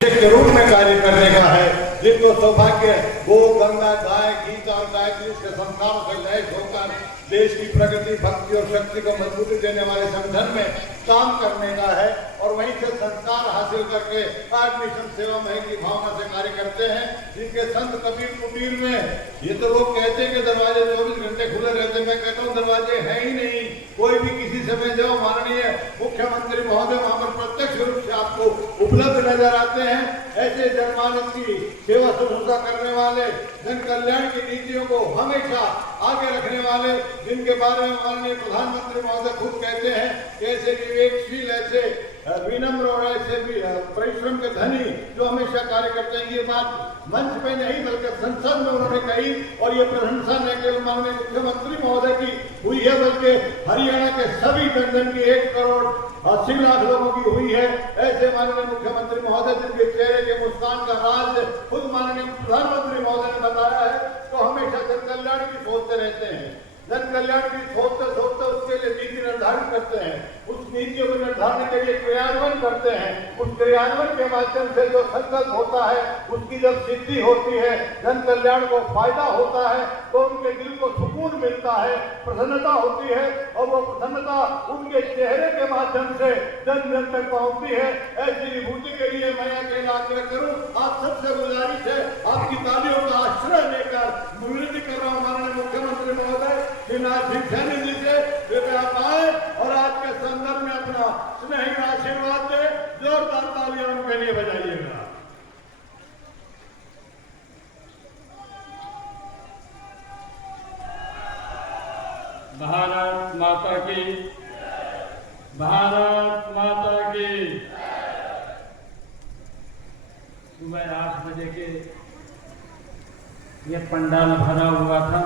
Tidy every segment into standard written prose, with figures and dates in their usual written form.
के रूप में कार्य करने का है, जिनको सौभाग्य गो गंगा गाय गीत और गायत्री के संस्कारों से लैस होकर देश की प्रगति भक्ति और शक्ति को मजबूती देने वाले संगठन में काम करने का है और वहीं से संस्कार हासिल करके आज मिशन सेवा में की भावना से कार्य करते हैं। जिनके संत कबीर कुटीर में ये तो लोग कहते हैं कि दरवाजे 24 घंटे खुले रहते हैं, मैं कहता हूँ दरवाजे हैं ही नहीं। कोई भी किसी समय जाओ, माननीय मुख्यमंत्री महोदय वहां पर प्रत्यक्ष रूप से आपको उपलब्ध नजर आते हैं। ऐसे जनमानस की सेवा शुश्रूषा करने वाले, जन कल्याण की नीतियों को हमेशा आगे रखने वाले, जिनके बारे में माननीय प्रधानमंत्री महोदय खुद कहते हैं कि ऐसे विवेकशील, ऐसे विनम्र और ऐसे भी परिश्रम के धनी जो हमेशा कार्य करते हैं। ये बात मंच पे नहीं बल्कि संसद में उन्होंने कही और ये प्रशंसा न केवल माननीय मुख्यमंत्री महोदय की हुई है बल्कि हरियाणा के सभी जनजन की 1 करोड़ 80 लाख लोगों की हुई है। ऐसे माननीय मुख्यमंत्री महोदय जिनके चेहरे के मुस्कान का राज खुद माननीय प्रधानमंत्री महोदय ने बताया है, तो हमेशा जन कल्याण की सोचते रहते हैं। जन कल्याण की सोचते सोचते उसके लिए नीति निर्धारण करते हैं, उस नीतियों के निर्धारण के लिए क्रियान्वयन करते हैं। उस क्रियान्वयन के माध्यम से जो संकल्प होता है उसकी जब सिद्धि होती है, जन कल्याण को फायदा होता है, तो उनके दिल को सुकून मिलता है, प्रसन्नता होती है और वो प्रसन्नता उनके चेहरे के माध्यम से जन जन तक पहुंचती है। ऐसी विभूति के लिए मैं अकेला आग्रह करूं, आप सबसे गुजारिश है, आपकी तालियों का आश्रय लेकर विनती कर रहा हूं माननीय मुख्यमंत्री महोदय शिवराज सिंह चौहान जी से, कृपया आए और आज के संदर्भ में अपना स्नेही आशीर्वाद दे। जोरदार तालियां उनके लिए बजाइएगा। भारत माता की, भारत माता की। सुबह 8 बजे के ये पंडाल भरा हुआ था,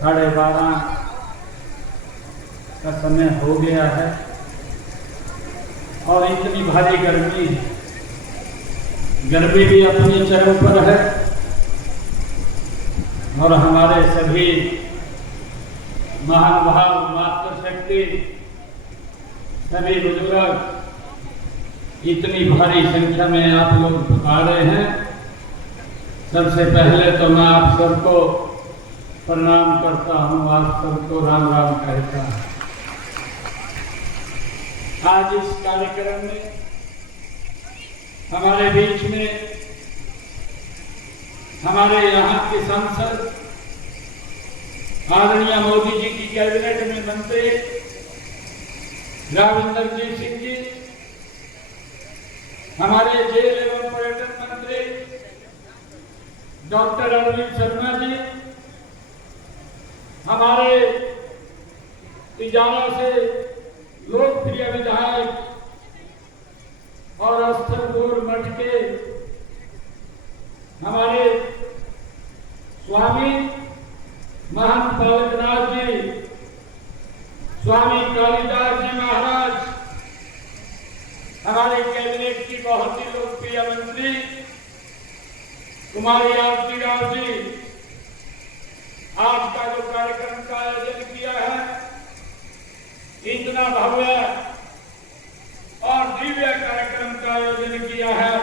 12:30 का समय हो गया है और इतनी भारी गर्मी भी अपनी चरम पर है और हमारे सभी महानुभाव मातृशक्ति सभी बुजुर्ग इतनी भारी संख्या में आप लोग आ रहे हैं। सबसे पहले तो मैं आप सबको प्रणाम करता हूं, आप सबको राम राम कहता हूं। आज इस कार्यक्रम में हमारे बीच में हमारे यहाँ के सांसद आदरणीय मोदी जी की कैबिनेट में मंत्री राविंदरजीत सिंह जी, हमारे जेल एवं पर्यटन मंत्री डॉक्टर अरविंद शर्मा जी, हमारे तिजारा से लोकप्रिय विधायक और स्थलपुर मठ के हमारे स्वामी महंत बालकनाथ जी, स्वामी कालिदास जी महाराज, हमारे कैबिनेट की बहुत ही लोकप्रिय मंत्री कुमारी आरती राव जी, आज का जो कार्यक्रम का आयोजन किया है, इतना भव्य और दिव्य कार्यक्रम का आयोजन किया है,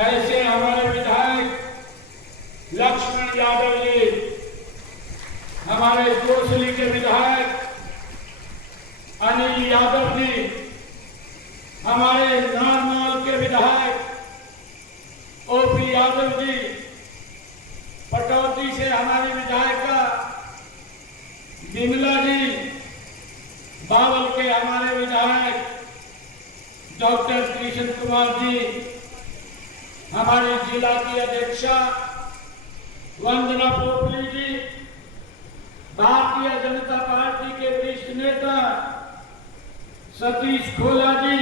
ऐसे हमारे विधायक लक्ष्मण यादव जी, हमारे कोसली के विधायक अनिल यादव जी, हमारे नारनौल के विधायक ओपी यादव जी, पटौदी से हमारी विधायिका विमला जी, बावल के हमारे विधायक डॉक्टर कृष्ण कुमार जी, हमारी जिला की अध्यक्षा वंदना पोपली जी, भारतीय जनता पार्टी के वरिष्ठ नेता सतीश खोला जी,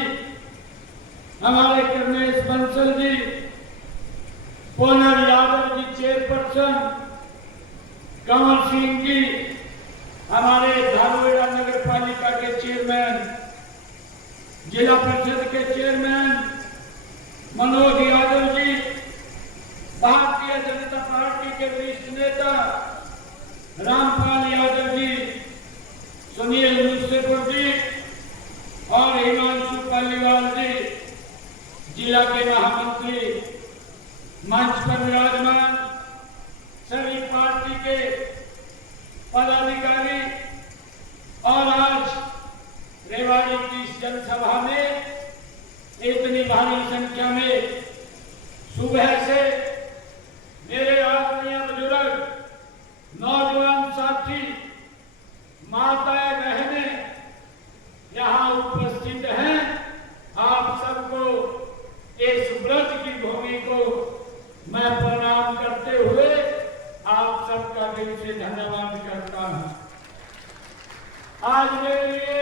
हमारे कर्नेश बंसल जी, पूनर यादव जी चेयरपर्सन, कंवर सिंह जी, हमारे धारुएड़ा नगर पालिका के चेयरमैन, जिला परिषद के चेयरमैन मनोज यादव जी, भारतीय जनता पार्टी के वरिष्ठ नेता रामपाल यादव जी, सुनील मुंशीपुर जी और हिमांशु पालीवाल जिला के महामंत्री, मंच पर विराजमान सभी पार्टी के पदाधिकारी और आज रेवाड़ी की इस जनसभा में इतनी भारी संख्या में सुबह से मेरे आदरणीय बुजुर्ग, नौजवान साथी, माताएं, बहनें यहाँ उपस्थित हैं। आप सबको इस व्रत की भूमि को मैं प्रणाम करते हुए आप सबका दिल से धन्यवाद करता हूँ। आज मेरे लिए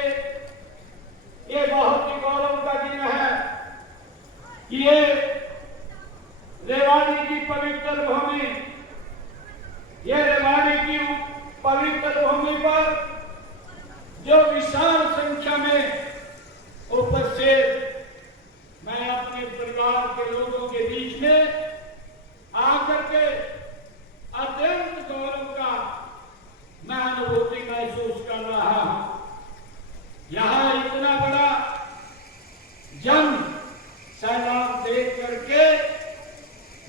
ये बहुत ही गौरव का दिन है कि ये रेवाड़ी की पवित्र भूमि, ये रेवाड़ी की पवित्र भूमि पर जो विशाल संख्या में उपस्थित मैं अपने परिवार के लोगों के बीच में आकर के अत्यंत गौरव का मैं अनुभूति महसूस कर रहा हूं। यहां इतना बड़ा जन सैलाब देख करके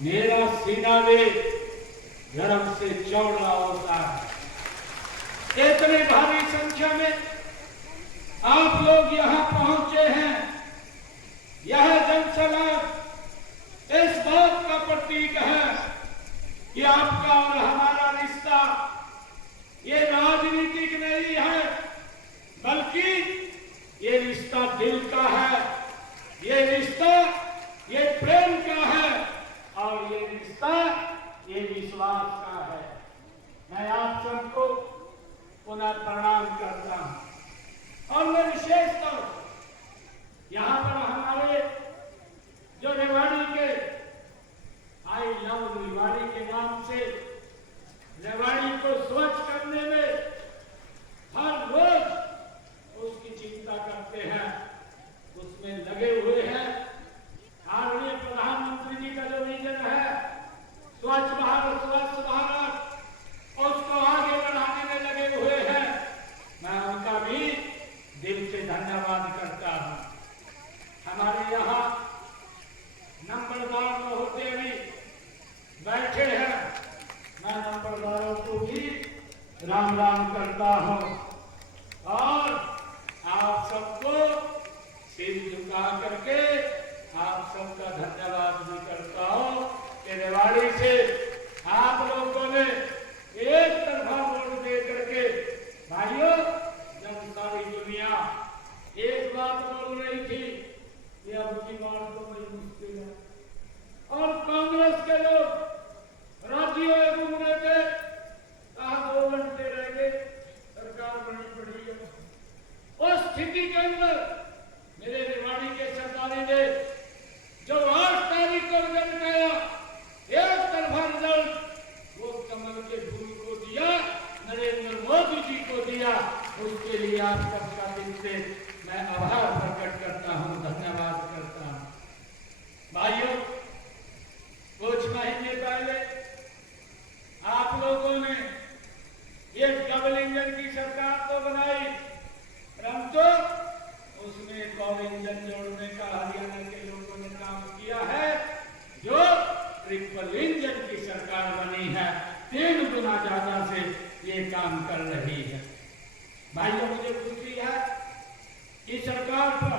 मेरा सीना में गर्व से चौड़ा होता है। इतनी भारी संख्या में आप लोग यहां पहुंचे हैं। यह जनसैलाब इस बात का प्रतीक है कि आपका और हमारा रिश्ता ये राजनीतिक नहीं है, बल्कि ये रिश्ता दिल का है, ये रिश्ता ये प्रेम का है और ये रिश्ता ये विश्वास का है। मैं आप सबको पुनः प्रणाम करता हूं और मैं विशेष तौर यहाँ पर हमारे जो रेवाड़ी के आई लव रेवाड़ी के नाम से रेवाड़ी को स्वच्छ करने में हर रोज उसकी चिंता करते हैं, उसमें लगे हुए हैं। आदरणीय प्रधानमंत्री जी का जो विजन है स्वच्छ भारत स्वस्थ भारत, उसको आगे बढ़ाने में लगे हुए हैं। मैं उनका भी दिल से धन्यवाद करता हूं। हमारे यहाँ नंबरदार महोदय भी बैठे हैं, मैं नंबरदारों को भी राम राम करता हूं और आप सबको सिर झुका करके आप सबका धन्यवाद भी करता हूं कि रेवाड़ी से आप लोगों ने एक तरफा वोट दे करके, भाइयों, जब सारी दुनिया एक बात बोल रही थी कि अब की बार तो बड़ी मुश्किल है और कांग्रेस के लोग राज्यों में घूम रहे थे, कहा 2 घंटे रह गए, सरकार बनी पड़ी है। उस स्थिति के अंदर मेरे रेवाड़ी के सरकारी ने जो 8 तारीख को रिजल्ट आया, एक तरफा रिजल्ट, वो कमल के फूल को दिया, नरेंद्र मोदी जी को दिया। उसके लिए आप सबका दिल से मैं आभार प्रकट करता हूं, धन्यवाद करता हूं। भाइयों, कुछ महीने पहले आप लोगों ने ये डबल इंजन की सरकार तो बनाई, परंतु उसमें एक और इंजन जोड़ने का हरियाणा के लोगों ने काम किया है, जो ट्रिपल इंजन की सरकार बनी है। 3 गुना ज्यादा से ये काम कर रही है। भाइयों, मुझे खुशी है कि सरकार पर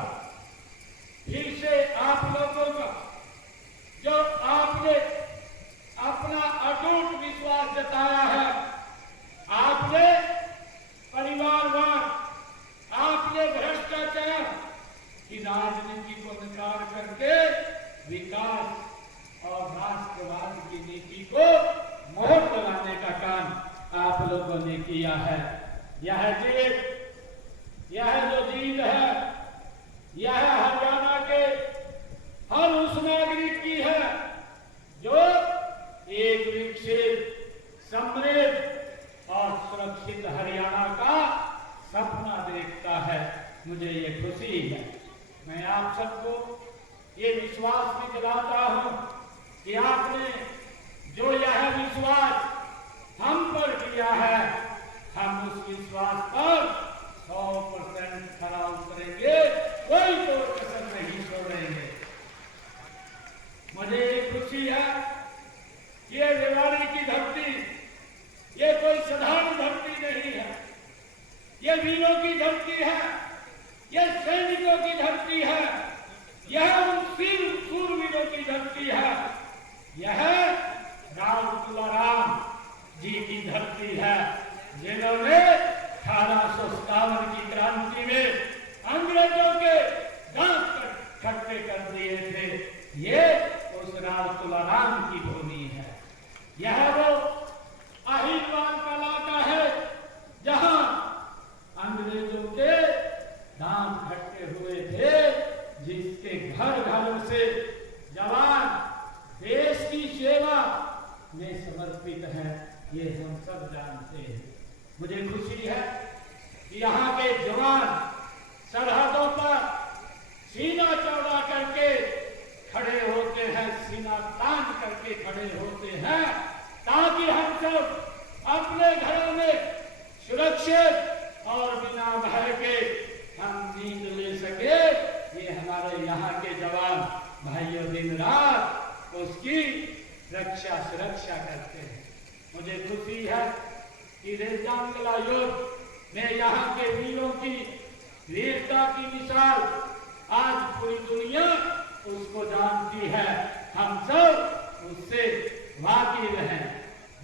फिर से आप लोगों का जो आपने अपना अटूट विश्वास जताया है, आपने परिवारवाद, आपने भ्रष्टाचार की राजनीति को नकार करके विकास और राष्ट्रवाद की नीति को मोहर लगाने का काम आप लोगों ने किया है। यह जो जीत है, यह हरियाणा के हर उस नागरिक की है जो एक विकसित, समृद्ध और सुरक्षित हरियाणा का सपना देखता है। मुझे ये खुशी है। मैं आप सबको ये विश्वास भी दिलाता हूं कि आपने जो यह विश्वास हम पर किया है, हम उस विश्वास पर 100% खरा उतरेंगे, कोई तो कसर नहीं छोड़ेंगे। खुशी है, ये रेवाड़ी की धरती ये कोई साधारण धरती नहीं है, ये वीरों की धरती है, ये सैनिकों की धरती है, यह उन शूरवीरों की धरती है, यह राम तुलाराम जी की धरती है, जिन्होंने 1857 की क्रांति में अंग्रेजों के दांत खट्टे कर दिए थे। ये उस राम तुलाराम की भूमि है। यह वो अहिरवाल का इलाका है जहां अंग्रेजों के दांत खट्टे हुए थे, जिसके घर घर से जवान देश की सेवा में समर्पित है, ये हम सब जानते हैं। मुझे खुशी है कि यहाँ के जवान सरहदों पर सीना चौड़ा करके खड़े होते हैं, सीना तान करके खड़े होते हैं, ताकि हम सब अपने घरों में सुरक्षित और बिना भय के हम नींद ले सके। ये हमारे यहाँ के जवान भाइयों दिन रात उसकी रक्षा सुरक्षा करते हैं। मुझे खुशी है कि रेजांगला युद्ध में यहाँ के वीरों की वीरता की मिसाल आज पूरी दुनिया उसको जानती है, हम सब उससे वाकिफ हैं।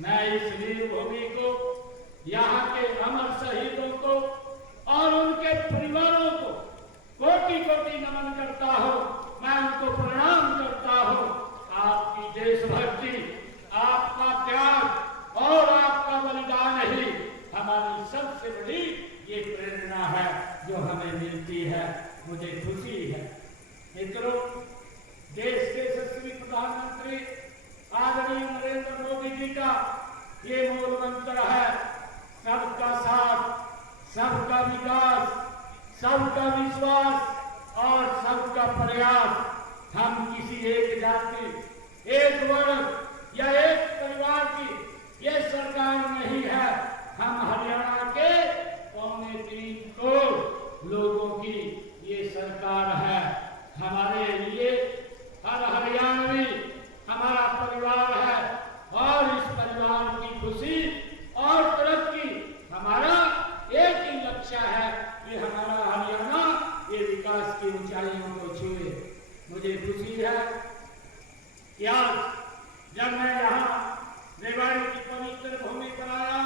मैं इस वीर भूमि को, यहाँ के अमर शहीदों को और उनके परिवारों को कोटि कोटि नमन करता हूँ, मैं उनको प्रणाम करता हूँ। आपकी देशभक्ति, आपका त्याग और आपका बलिदान ही हमारी सबसे बड़ी ये प्रेरणा है जो हमें मिलती है। मुझे खुशी है मित्रों, देश के यशस्वी प्रधानमंत्री आदरणीय नरेंद्र मोदी जी का ये मूल मंत्र है, सबका साथ, सबका विकास, सबका विश्वास और सबका प्रयास। हम किसी एक जाति, एक वर्ग या एक परिवार की ये सरकार नहीं है, हम हरियाणा के 3.25 करोड़ लोगों की ये सरकार है। हमारे लिए हर हरियाणवी हमारा परिवार है और इस परिवार की खुशी और तरक्की हमारा एक ही लक्ष्य है कि हमारा हरियाणा ये विकास की ऊंचाइयों को छुए। मुझे खुशी है कि आज जब मैं यहाँ रेवाड़ी की पवित्र भूमि पर आया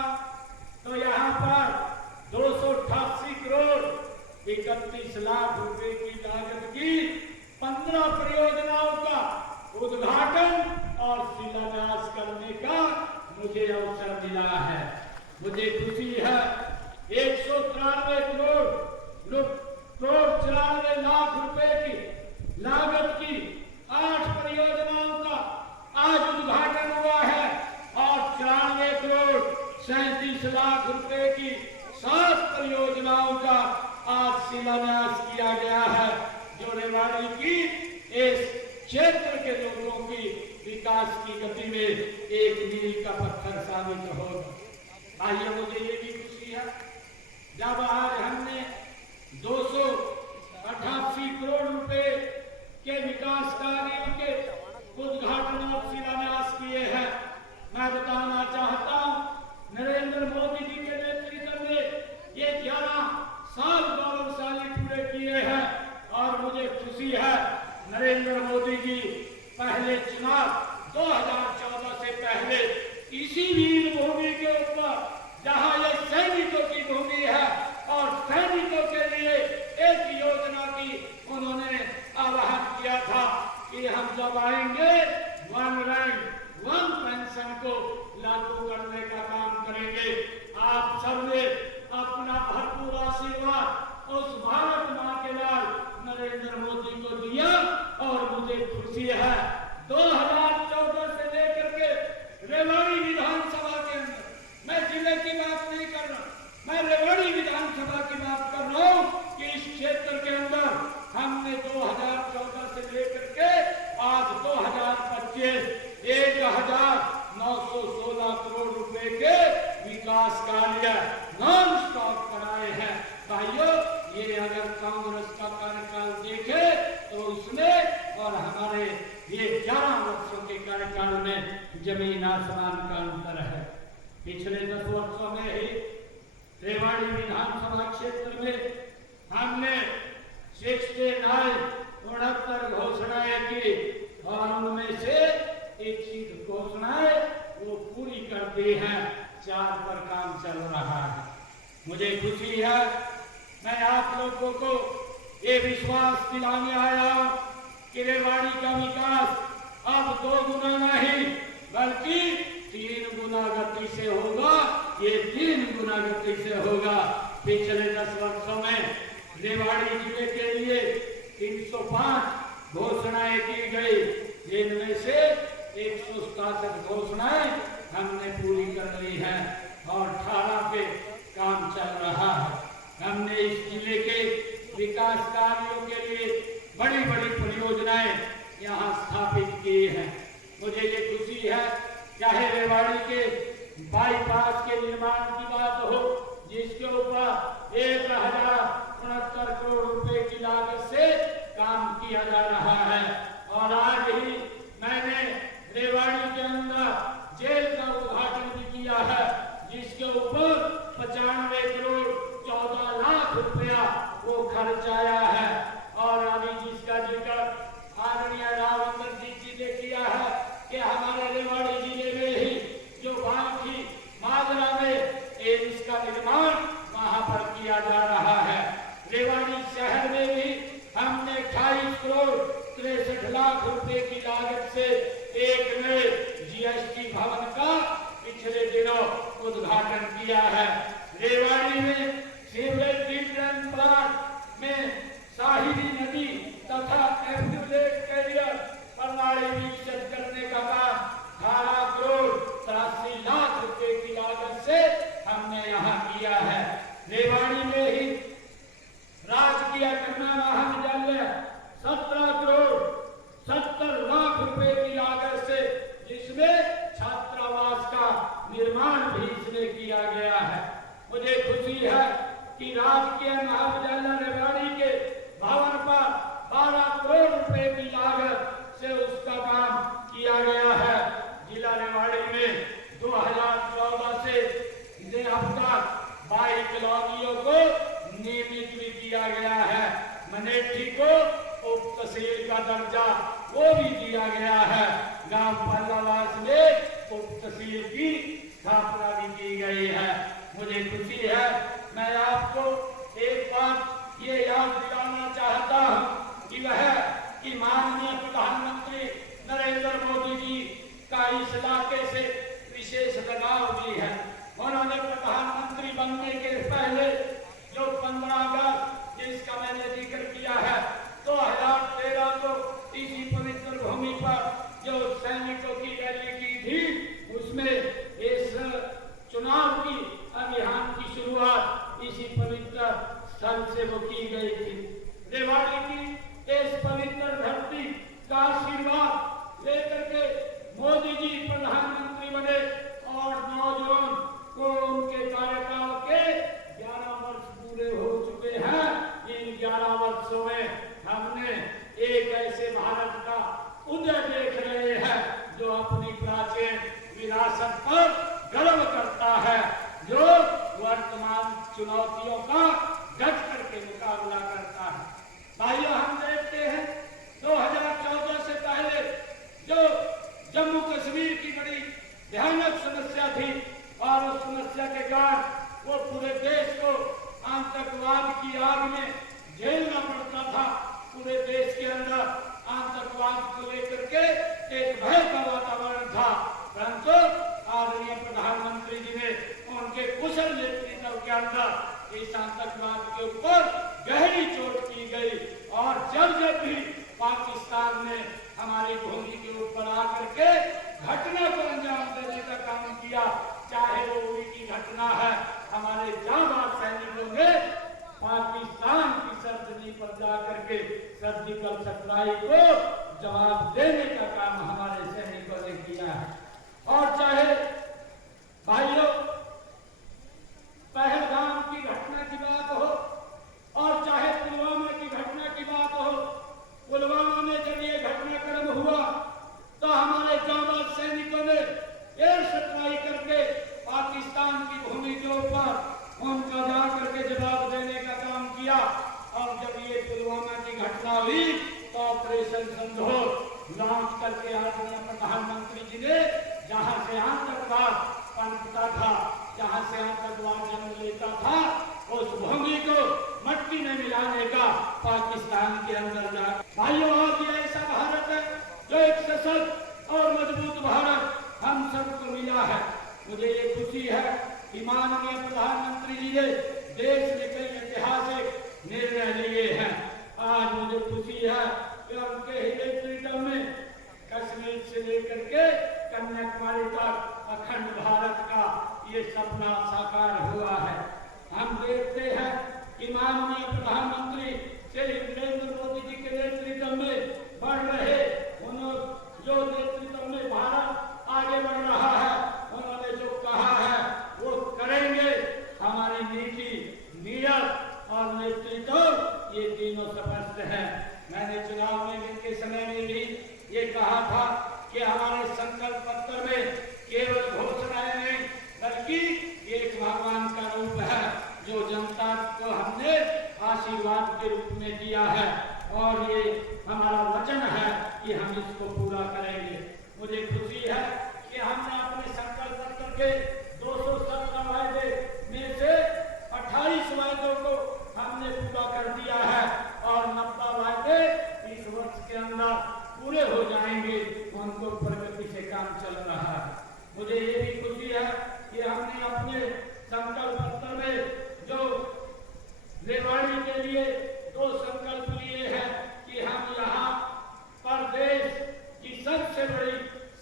तो यहाँ पर 288 करोड़ 31 लाख रुपए की लागत की 15 परियोजनाओं का उद्घाटन और शिलान्यास करने का मुझे अवसर मिला है। मुझे खुशी है 193 करोड़ 94 लाख रुपए की लागत की 8 परियोजनाओं का आज उद्घाटन हुआ है और 94 करोड़ 37 लाख रुपए की 7 परियोजनाओं का आज शिलान्यास किया गया है, जो रेवाड़ी की इस क्षेत्र के लोगों की विकास की गति में एक मील का पत्थर साबित होगा। आइए, मुझे ये भी खुशी है जब आज हमने 288 करोड़ रुपए के विकास कार्यों के उद्घाटन और शिलान्यास किए हैं। मैं बताना चाहता हूं, नरेंद्र मोदी जी के नेतृत्व में ये 11 साल गौरवशाली पूरे किए हैं और मुझे खुशी है नरेंद्र मोदी जी पहले चुनाव 2014 से पहले इसी वीर भूमि के ऊपर, जहां ये सैनिकों की भूमि है और सैनिकों के लिए एक योजना की उन्होंने आह्वान किया था कि हम जब आएंगे 1 रैंक 1 पेंशन को लागू करने का काम करेंगे। आप सबने अपना भरपूर आशीर्वाद उस भारत मां के लाल नरेंद्र मोदी को दिया और मुझे खुशी है 2014 से लेकर के रेवाड़ी विधानसभा के अंदर, मैं जिले की बात नहीं कर रहा, मैं रेवाड़ी विधानसभा की बात कर रहा हूं कि इस क्षेत्र के अंदर हमने 2014 से लेकर के आज 2025 1916 करोड़ रुपए के विकास कार्य नॉन स्टॉप कराए हैं। भाइयों, ये अगर कांग्रेस का कार्यकाल देखे तो उसमें और हमारे ये 11 वर्षों के कार्य जमीन आसमान का अंतर है। पिछले 10 वर्षों में ही रेवाड़ी विधानसभा क्षेत्र में हमने 69 घोषणाएं की और उनमें से 21 घोषणाएं वो पूरी कर दी हैं। 4 पर काम चल रहा है। मुझे खुशी है, मैं आप लोगों को ये विश्वास दिलाने आया कि रेवाड़ी का विकास अब 2 गुना नहीं बल्कि 3 गुना गति से होगा। ये 3 गुना गति से होगा। पिछले 10 वर्षों में रेवाड़ी जिले के लिए 305 घोषणाएं की गई, जिनमें से 167 घोषणाएं हमने पूरी कर ली हैं और 18 पे काम चल रहा है। हमने इस जिले के विकास कार्यों के लिए बड़ी बड़ी परियोजनाएं यहाँ स्थापित की हैं। मुझे ये खुशी है, चाहे रेवाड़ी के बाईपास के निर्माण की बात हो, जिसके ऊपर 1069 करोड़ रुपए की लागत से काम किया जा रहा है। और आज ही मैंने रेवाड़ी के अंदर जेल का उद्घाटन भी किया है, जिसके ऊपर 95 करोड़ 14 लाख रुपया वो खर्च आया है। और अभी जिसका जिक्र आदरणीय रावंदर जी ने किया है कि हमारे रेवाड़ी जिले में ही जो बांकी माजरा में एम्स का निर्माण वहां पर किया जा रहा है। रेवाड़ी शहर में भी हमने 28 करोड़ 63 लाख रुपए की लागत से एक नए जीएसटी भवन का पिछले दिनों उद्घाटन किया है। रेवाड़ी में सीवरेज ट्रीटमेंट प्लांट में साहिली नदी तथा एफ्लुएंट कैरियर प्रणाली विकसित करने का काम 18 करोड़ 83 लाख रुपए की लागत से हमने यहाँ किया है। रेवाड़ी में ही राजकीय कन्या महाविद्यालय 17 करोड़ 70 लाख रुपए की लागत से, जिसमें छात्रावास का निर्माण भी इसमें किया गया है। मुझे खुशी है कि राजकीय महाविद्यालय रेवाड़ी के भवन पर 12 करोड़ रुपए की लागत से उसका काम किया गया है। जिला रेवाड़ी में 2014 से अब तक 22 कॉलोनियों को नियमित भी किया गया है। मनेठी को उप तहसील का दर्जा वो भी दिया गया है। गांव पल्लावास में उप तहसील की स्थापना भी की गई है। मुझे खुशी है, मैं आपको एक बात ये याद दिलाना चाहता हूँ कि वह कि माननीय प्रधानमंत्री नरेंद्र मोदी जी का इस इलाके से विशेष लगाव भी है। उन्होंने प्रधानमंत्री बनने के पहले जो 15 अगस्त जिसका मैंने जिक्र किया है 2013 को इसी पवित्र भूमि पर जो सैनिकों की रैली की थी, उसमें इस चुनाव की अभियान की शुरुआत इसी पवित्र स्थल से वो की गई थी। रेवाड़ी की इस पवित्र धरती का आशीर्वाद लेकर के मोदी जी प्रधानमंत्री बने और नौजवान को उनके कार्यकाल के 11 वर्ष पूरे हो चुके हैं। इन 11 वर्षों में हमने एक ऐसे भारत का उदय देख रहे हैं जो अपनी प्राचीन विरासत पर गर्व करता है, जो वर्तमान चुनौतियों का डट करके मुकाबला करता है। भाइयों, हम देखते हैं 2014 से पहले जो जम्मू कश्मीर की बड़ी भयानक समस्या थी और उस समस्या के कारण वो पूरे देश को आतंकवाद की आग में झेलना पड़ता था। पूरे देश के अंदर आतंकवाद को लेकर के एक भय का वातावरण था, परंतु आदरणीय प्रधानमंत्री जी ने उनके कुशल नेतृत्व के अंदर इस आतंकवाद के ऊपर गहरी चोट की गई। और जब जब भी पाकिस्तान ने हमारी भूमि के ऊपर आकर के घटना को अंजाम देने का काम किया, चाहे वो उरी की घटना है, हमारे जांबाज सैनिकों ने पाकिस्तान की सरजमी पर जाकर के सर्जिकल स्ट्राइक को जवाब देने का काम हमारे सैनिकों ने किया है। और चाहे भाइयों पहलगाम की घटना की बात हो और चाहे पुलवामा की घटना की बात हो, पुलवामा में जब ये घटनाक्रम हुआ तो हमारे जांबाज सैनिकों ने ऑपरेशन सिंदूर लॉन्च करके आदरणीय प्रधानमंत्री जी ने जहां से आतंकवाद पनपता था, जहां से आतंकवाद जन्म लेता था, उस भूमि को मट्टी में मिलाने का पाकिस्तान के अंदर जा भाइयों, आज ये ऐसा भारत है जो एक सशक्त और मजबूत भारत हम सबको मिला है। मुझे ये खुशी है कि माननीय प्रधानमंत्री जी ने देश में कई ऐतिहासिक निर्णय लिए हैं। आज मुझे खुशी है कि उनके ही नेतृत्व में कश्मीर से लेकर के कन्याकुमारी तक अखंड भारत का ये सपना साकार हुआ है। हम देखते हैं कि माननीय प्रधानमंत्री श्री नरेंद्र मोदी जी के नेतृत्व में बढ़ रहे जो नेतृत्व में भारत आगे बढ़ रहा है, उन्होंने जो कहा है वो करेंगे। हमारी नीति, नीयत और नेतृत्व ये तीनों स्पष्ट है। मैंने चुनाव में के समय में भी ये कहा था कि हमारे संकल्प पत्र में केवल घोषणाएं नहीं बल्कि एक भगवान का रूप है जो जनता को हमने आशीर्वाद के रूप में दिया है और ये हमारा वचन है कि हम इसको पूरा करेंगे। मुझे खुशी है कि हमने अपने संकल्प पत्र के 217 वायदे में से 28 वायदों को हमने पूरा कर दिया है और 90 वायदे इस वर्ष के अंदर पूरे हो जाएंगे। उनको प्रगति से काम चल रहा है। मुझे ये भी खुशी है कि हमने अपने संकल्प पत्र में जो रेवाड़ी के लिए 2 संकल्प लिए हैं कि हम यहाँ पर देश की सबसे बड़ी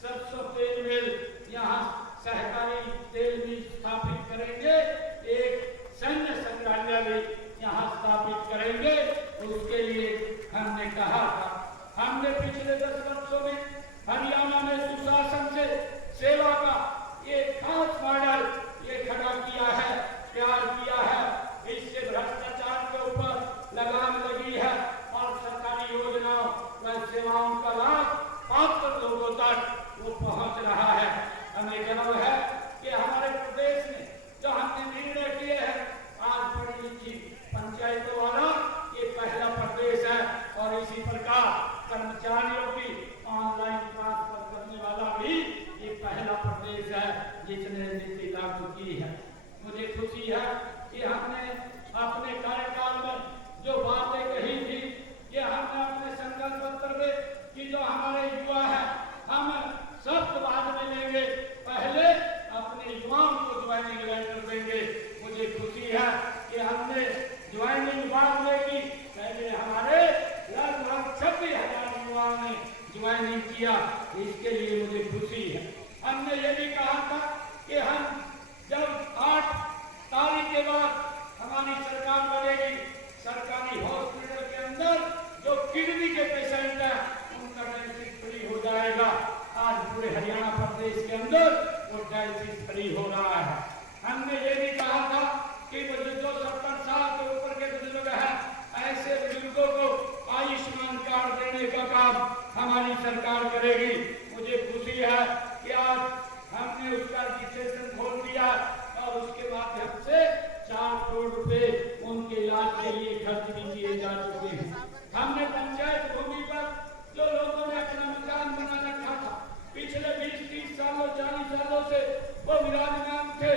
सरसों तेल मिल, यहाँ सहकारी तेल मिल स्थापित करेंगे, एक सैन्य संग्रहालय भी यहाँ स्थापित करेंगे। उसके लिए हमने कहा था। हमने पिछले 10 वर्षों में हरियाणा में सुशासन से सेवा का एक खास मॉडल ये खड़ा किया है, तैयार किया है। इससे भ्रष्टाचार के ऊपर लगाम लगी है और सरकारी योजनाओं व सेवाओं का लाभ पात्र लोगों तक वो पहुंच रहा है। हमें गर्व है कि हमारे प्रदेश में जो हमने निर्णय किए हैं, आज पढ़ी लिखी पंचायतों वाला ये पहला प्रदेश है और इसी प्रकार कर्मचारियों की ऑनलाइन ट्रांसफर करने वाला भी ये पहला प्रदेश है जिसने नीति लागू की है। मुझे खुशी है कि हमने अपने कार्यकाल में जो बातें कही थी, ये हमने अपने संकल्प पत्र में कि जो हमारे युवा है हम सब बाद में लेंगे, पहले अपने युवाओं को ज्वाइनिंग लेटर देंगे। मुझे खुशी है कि हमने ज्वाइनिंग बाद में की, पहले हमारे लगभग 26,000 युवाओं ने ज्वाइनिंग किया। इसके लिए मुझे खुशी है। हमने ये भी कहा था कि हम जब 8 तारीख के बाद हमारी सरकार बनेगी, सरकारी हॉस्पिटल के अंदर जो किडनी के पेशेंट है उनका डायलिसिस फ्री हो जाएगा। आज पूरे हरियाणा प्रदेश के अंदर वो डायलिसिस फ्री हो रहा है। हमने ये भी कहा था कि जो 70 साल के ऊपर के बुजुर्ग हैं, ऐसे बुजुर्गों को आयुष्मान कार्ड देने का काम हमारी सरकार करेगी। मुझे खुशी है कि आज हमने उसका रजिस्ट्रेशन खोल दिया और उसके माध्यम से 4 करोड़ रुपए उनके इलाज के लिए खर्च भी किए जा चुके हैं। हमने पंचायत भूमि पर जो लोगों ने अपना मकान बना रखा था, पिछले 20-30 सालों 40 सालों से वो विराजमान थे,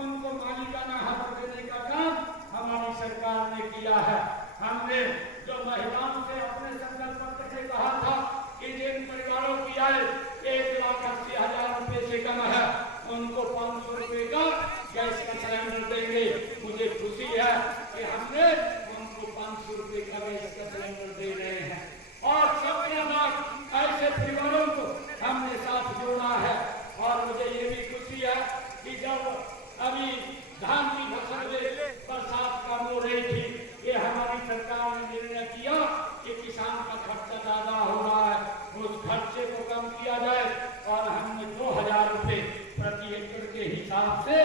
उनको मालिकाना हक देने का काम हमारी सरकार ने किया है। हमने जो महिलाओं से अपने संकल्प पत्र से कहा था कि जिन परिवारों की आय 1,80,000 रुपए से कम है उनको 500 रुपए का गैस का सिलेंडर देंगे। मुझे खुशी है कि हमने उनको 500 रुपए का गैस का सिलेंडर दे रहे हैं और 17 लाख ऐसे परिवारों को हमने साथ जोड़ा है। और मुझे ये भी खुशी है कि जब अभी धान की फसल में बरसात कम हो रही थी, ये हमारी सरकार ने निर्णय किया कि किसान का खर्चा ज्यादा हो रहा है, उस खर्चे को कम किया जाए और हमने 2,000 रुपए प्रति एकड़ के हिसाब से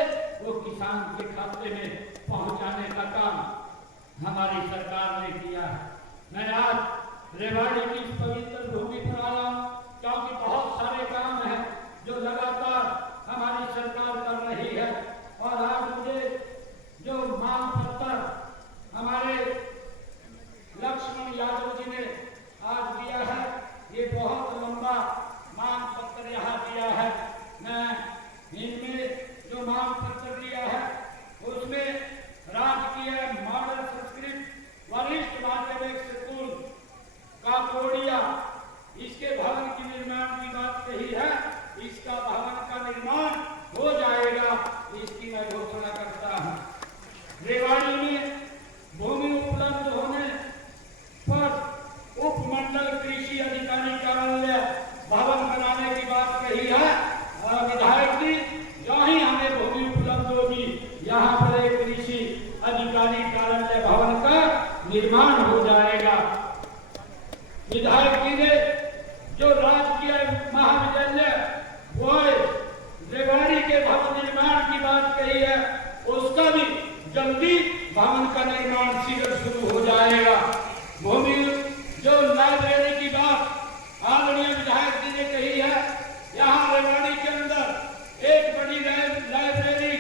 वो किसान के खाते में पहुंचाने का काम हमारी सरकार ने किया है। मैं आज रेवाड़ी की पवित्र भूमि पर आया क्योंकि बहुत सारे काम हैं जो लगातार हमारी सरकार कर रही है और आज मुझे जो मांग पत्र हमारे लक्ष्मण यादव जी ने आज दिया ने कही है, यहाँ रेवाड़ी के अंदर एक बड़ी लाइब्रेरी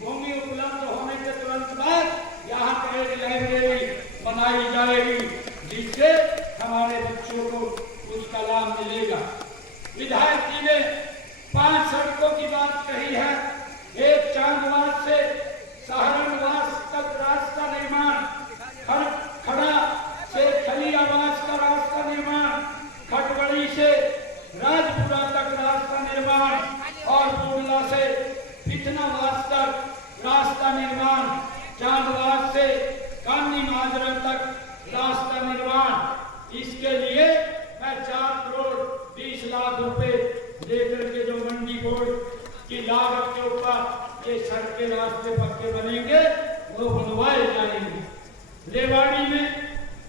भूमि उपलब्ध होने के तुरंत बाद यहाँ पर एक लाइब्रेरी बनाई जाएगी, जिससे हमारे बच्चों को उसका लाभ मिलेगा। विधायक जी ने 5 सड़कों की बात कही है। एक चांदवास से सहारनवास तक रास्ता निर्माण, खड़ा से खलियावास का रास्ता निर्माण, खटबड़ी से राजपुरा तक रास्ता निर्माण और बुर्ला से पिथनावास तक रास्ता निर्माण, चांदवास से कानी माजरा तक रास्ता निर्माण। इसके लिए मैं 4 करोड़ 20 लाख रुपए लेकर के जो मंडी बोर्ड की लागत के ऊपर ये सड़कें रास्ते पक्के बनेंगे वो बनवाए जाएंगे। रेवाड़ी में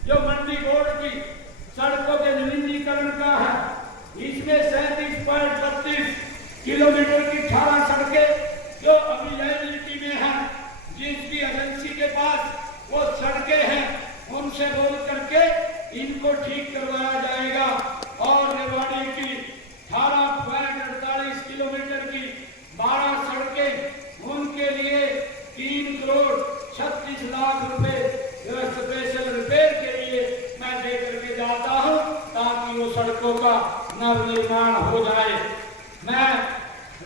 जो मंडी बोर्ड की सड़कों के नवीनीकरण का है, इसमें 37.32 किलोमीटर की 18 सड़कें जो अभी लाइबिलिटी में है, जिसकी एजेंसी के पास वो सड़कें हैं, उनसे बोल करके इनको ठीक करवाया जाएगा। और रेवाड़ी की 18.48 किलोमीटर की 12 सड़कें, उनके लिए 3 करोड़ 36 लाख रुपए स्पेशल रिपेयर के लिए मैं दे करके जाता हूं, ताकि वो सड़कों का नवनिर्माण हो जाए। मैं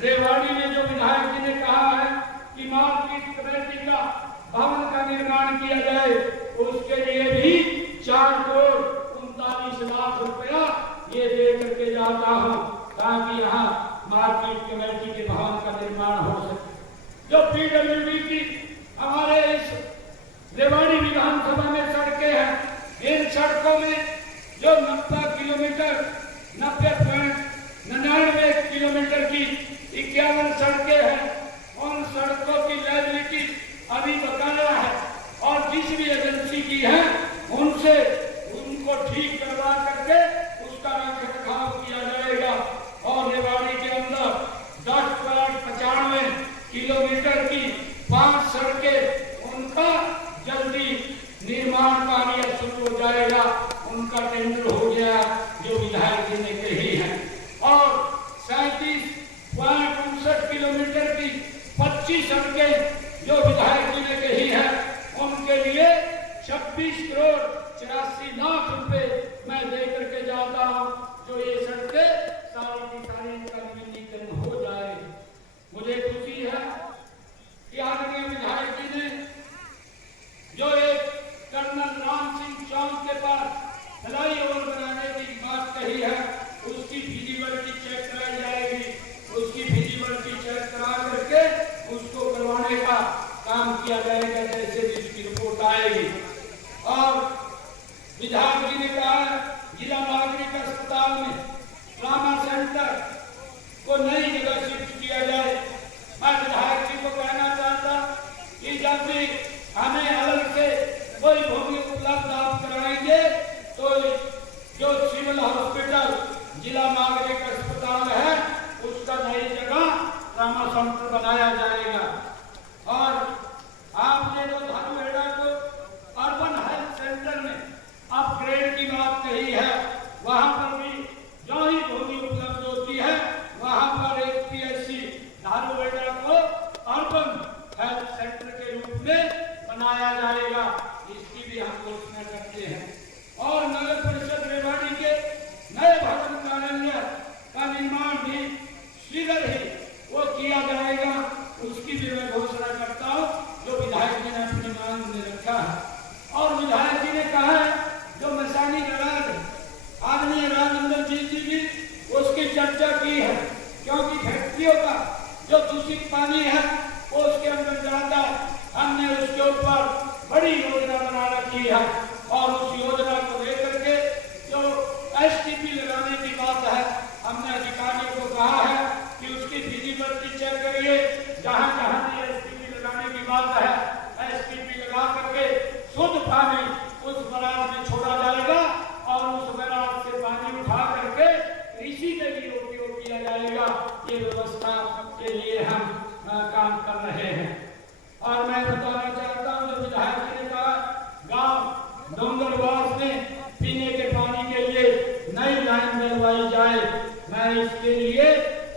रेवाड़ी में जो विधायक जी ने कहा है कि मार्केट कमेटी का भवन का निर्माण किया जाए, उसके लिए भी 4 करोड़ 39 लाख रुपया ये दे करके जाता हूं, ताकि यहाँ मार्केट कमेटी के भवन का निर्माण हो सके। जो पीडब्ल्यूडी की हमारे इस रेवाड़ी विधानसभा में सड़कें हैं, इन सड़कों में जो 90 किलोमीटर 90.99 किलोमीटर की 51 सड़कें हैं, उन सड़कों की लायबिलिटी अभी बकाया है और जिस भी एजेंसी की है उनसे उनको ठीक करवा करके उसका रखरखाव किया जाएगा। और रेवाड़ी के अंदर 10.95 किलोमीटर की 5 सड़कें, उनका जल्दी निर्माण कार्य शुरू हो जाएगा। उनका टेंडर हो गया जो विधायक जी ने कही है। और 37.59 किलोमीटर की 25 सड़कें जो विधायक जी ने कही है, उनके लिए 26 करोड़ 84 लाख रुपए मैं दे करके जाता हूं, जो ये सड़कें सारी की सारी इनका नवीनीकरण हो जाए। मुझे खुशी है कि आदरणीय विधायक जी ने जो एक कर्नल राम सिंह चौक के पास फ्लाईओवर बनाने की बात कही है, उसकी फिजिबिलिटी चेक कराई जाएगी। उसकी फिजिबिलिटी चेक करा करके उसको करवाने का काम किया जाएगा जैसे भी इसकी रिपोर्ट आएगी। और विधायक जी ने कहा जिला नागरिक अस्पताल में ट्रॉमा सेंटर को नई जगह शिफ्ट किया जाए। मैं विधायक जी को कहना चाहता कि जब भी हमें अलग से कोई भूमि उपलब्ध आप कराएंगे तो जो सिविल हॉस्पिटल जिला नागरिक अस्पताल है उसका नई जगह ट्रॉमा सेंटर बनाया जाएगा। और आपने जो धर्महेड़ा को अर्बन हेल्थ सेंटर में अपग्रेड की बात कही है, वहां पर भी जो ही भूमि उपलब्ध होती है वहां पर एक पीएचसी धारूहेड़ा को अर्बन हेल्थ सेंटर के रूप में बनाया जाएगा। इसकी भी हम घोषणा करते हैं। और नगर परिषद रेवाड़ी के नए भवन कार्यालय का निर्माण भी शीघ्र ही वो किया जाएगा, उसकी भी मैं घोषणा करता हूँ, जो विधायक जी ने अपनी मांग में रखा है। और विधायक जी ने कहा है जो मसानी गराज आदरणीय राजेंद्र जी भी उसकी चर्चा की है, क्योंकि फैक्ट्रियों का जो दूषित पानी है वो उसके अंदर जाता है। हमने उसके ऊपर बड़ी योजना बना रखी है और उस योजना को लेकर के जो एसटीपी लगाने की बात है, हमने अधिकारियों को कहा है कि उसकी फिजिबिलिटी चेक करिए। जहां जहां भी एसटीपी लगाने की बात है, एसटीपी लगा करके शुद्ध पानी उस बराज में छोड़ा जाएगा और उस बराज से पानी उठा करके कृषि के लिए उपयोग किया जाएगा। ये व्यवस्था के लिए हम काम कर रहे हैं। और मैं बताना चाहता हूँ जो विधायक जी ने कहा गांव डोंगरवास में पीने के पानी के लिए नई लाइन डलवाई जाए। मैं इसके लिए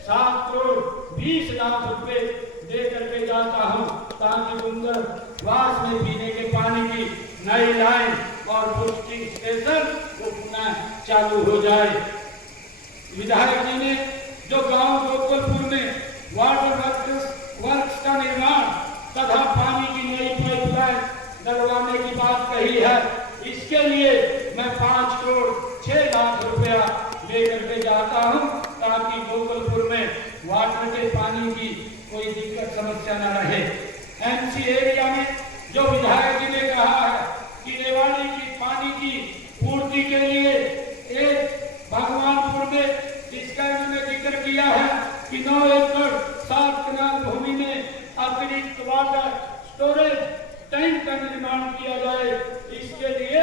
7 करोड़ 20 लाख रुपए दे करके जाता हूं, ताकि बुंगरवास में पीने के पानी की नई लाइन और पुष्टिंग स्टेशन वो पुनः चालू हो जाए। विधायक जी ने जो गांव गोकुलपुर में वाटर वर्क्स का निर्माण तथा पानी की नई पाइपलाइन डलवाने की बात कही है, इसके लिए मैं 5 करोड़ 6 लाख रुपया लेकर के जाता हूं, ताकि गोकुलपुर में वाटर के पानी की कोई दिक्कत समस्या न रहे। एमसी एरिया में जो विधायक जी ने कहा है कि रेवाड़ी की पानी की पूर्ति के लिए एक भगवानपुर में जिसका इन्होंने जिक्र किया है कि 9 एकड़ 7 कनाल भूमि में अतिरिक्त वाटर स्टोरेज टैंक का निर्माण किया जाए, इसके लिए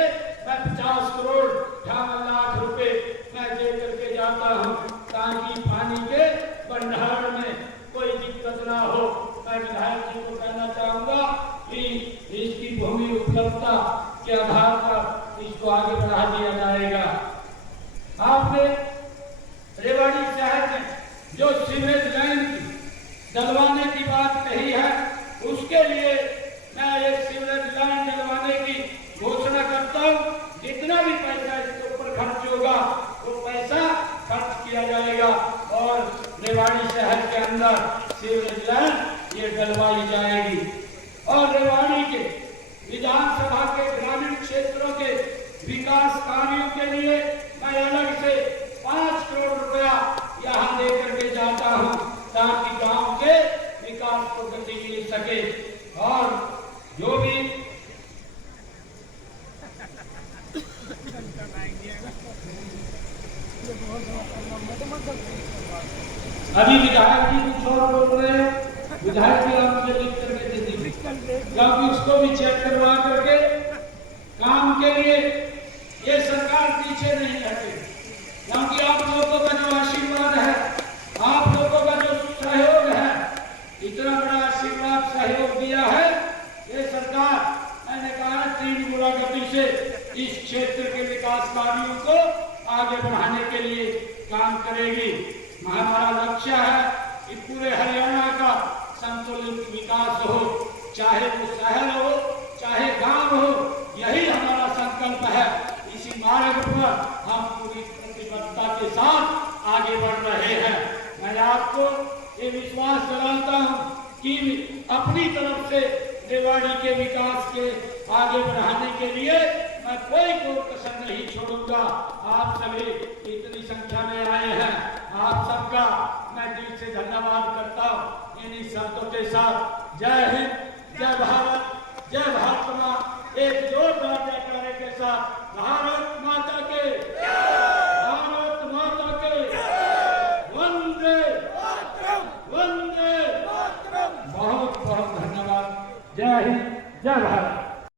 मैं 50 करोड़ 58 लाख रुपए मैं दे करके जाता हूं, ताकि पानी के भंडारण में कोई दिक्कत ना हो। मैं विधायक जी को कहना चाहूंगा कि इसकी भूमि उपलब्धता के आधार पर इसको आगे बढ़ा दिया जाएगा। आपने रेवाड़ी शहर में जो सीवेज लाइन डलवाने की बात कही है, उसके लिए मैं एक सीवरेज लाइन डलवाने की घोषणा करता हूं। जितना भी पैसा इसके ऊपर खर्च होगा वो पैसा खर्च किया जाएगा और रेवाड़ी शहर के अंदर सीवरेज लाइन ये डलवाई जाएगी। और रेवाड़ी के विधानसभा के ग्रामीण क्षेत्रों के विकास कार्यों के लिए मैं अलग से 5 करोड़ रुपया यहाँ दे करके जाता हूँ, ताकि गांव के विकास को गति मिल सके। और जो भी अभी विधायक जी कुछ और बोल रहे हैं, विधायक जी आप मुझे लिख करके दे दीजिए, क्योंकि उसको भी चेक करवा करके काम के लिए ये सरकार पीछे नहीं हटे, क्योंकि आप लोगों का जो आशीर्वाद है, आप लोगों का जो सहयोग है, इतना बड़ा आशीर्वाद सहयोग दिया है ये सरकार। मैंने कहा 3 गुना गति से इस क्षेत्र के विकास कार्यों को आगे बढ़ाने के लिए काम करेगी। हमारा लक्ष्य है कि पूरे हरियाणा का संतुलित विकास हो, चाहे वो शहर हो चाहे गांव हो, यही हमारा संकल्प है। इसी मार्ग पर हम पूरी प्रतिबद्धता के साथ आगे बढ़ रहे हैं। मैं आपको ये विश्वास दिलाता हूं कि अपनी तरफ से रेवाड़ी के विकास के आगे बढ़ाने के लिए मैं कोई कसर नहीं छोड़ूंगा। आप सभी इतनी संख्या में आए हैं, आप सबका मैं दिल से धन्यवाद करता हूँ। इन्हीं शब्दों के साथ जय हिंद, जय भारत, जय भारत माँ, एक जोरदार जयकारे के साथ भारत माता के, भारत माता के, वंदे वंदे। बहुत बहुत धन्यवाद। जय हिंद, जय भारत।